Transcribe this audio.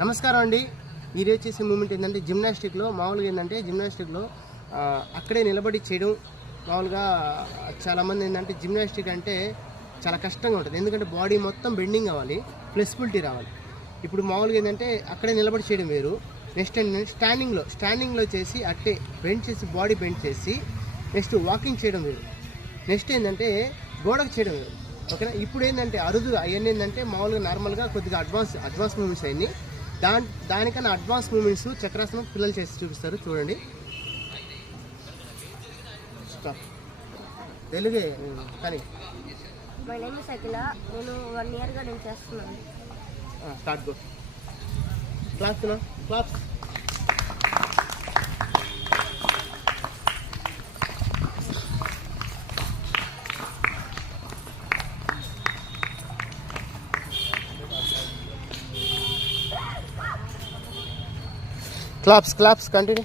నమస్కారం అండి. ఈరోజు చేసే మూమెంట్ ఏంటంటే జిమ్నాస్టిక్లో మామూలుగా ఏంటంటే జిమ్నాస్టిక్లో అక్కడే నిలబడి చేయడం. మామూలుగా చాలామంది ఏంటంటే జిమ్నాస్టిక్ అంటే చాలా కష్టంగా ఉంటుంది, ఎందుకంటే బాడీ మొత్తం బెండింగ్ అవ్వాలి, ఫ్లెక్సిబిలిటీ రావాలి. ఇప్పుడు మామూలుగా ఏంటంటే అక్కడే నిలబడి చేయడం వేరు. నెక్స్ట్ ఏంటంటే స్టాండింగ్లో చేసి అట్టే బెండ్ చేసి బాడీ బెండ్ చేసి నెక్స్ట్ వాకింగ్ చేయడం వేరు. నెక్స్ట్ ఏంటంటే గోడకు చేయడం వేరు. ఓకేనా. ఇప్పుడు ఏంటంటే అరుదుగా అవన్నీ ఏంటంటే మామూలుగా నార్మల్గా కొద్దిగా అడ్వాన్స్ మూమెంట్స్ అయ్యి దానికన్నా అడ్వాన్స్ మూమెంట్స్ చక్రాసనం పిల్లలు చేసి చూపిస్తారు, చూడండి. తెలుగే కానీ మై నేమ్ ఇస్ అఖిల. నేను 1 ఇయర్గా నేను చేస్తున్నాను. Start go. Claps. Claps, continue.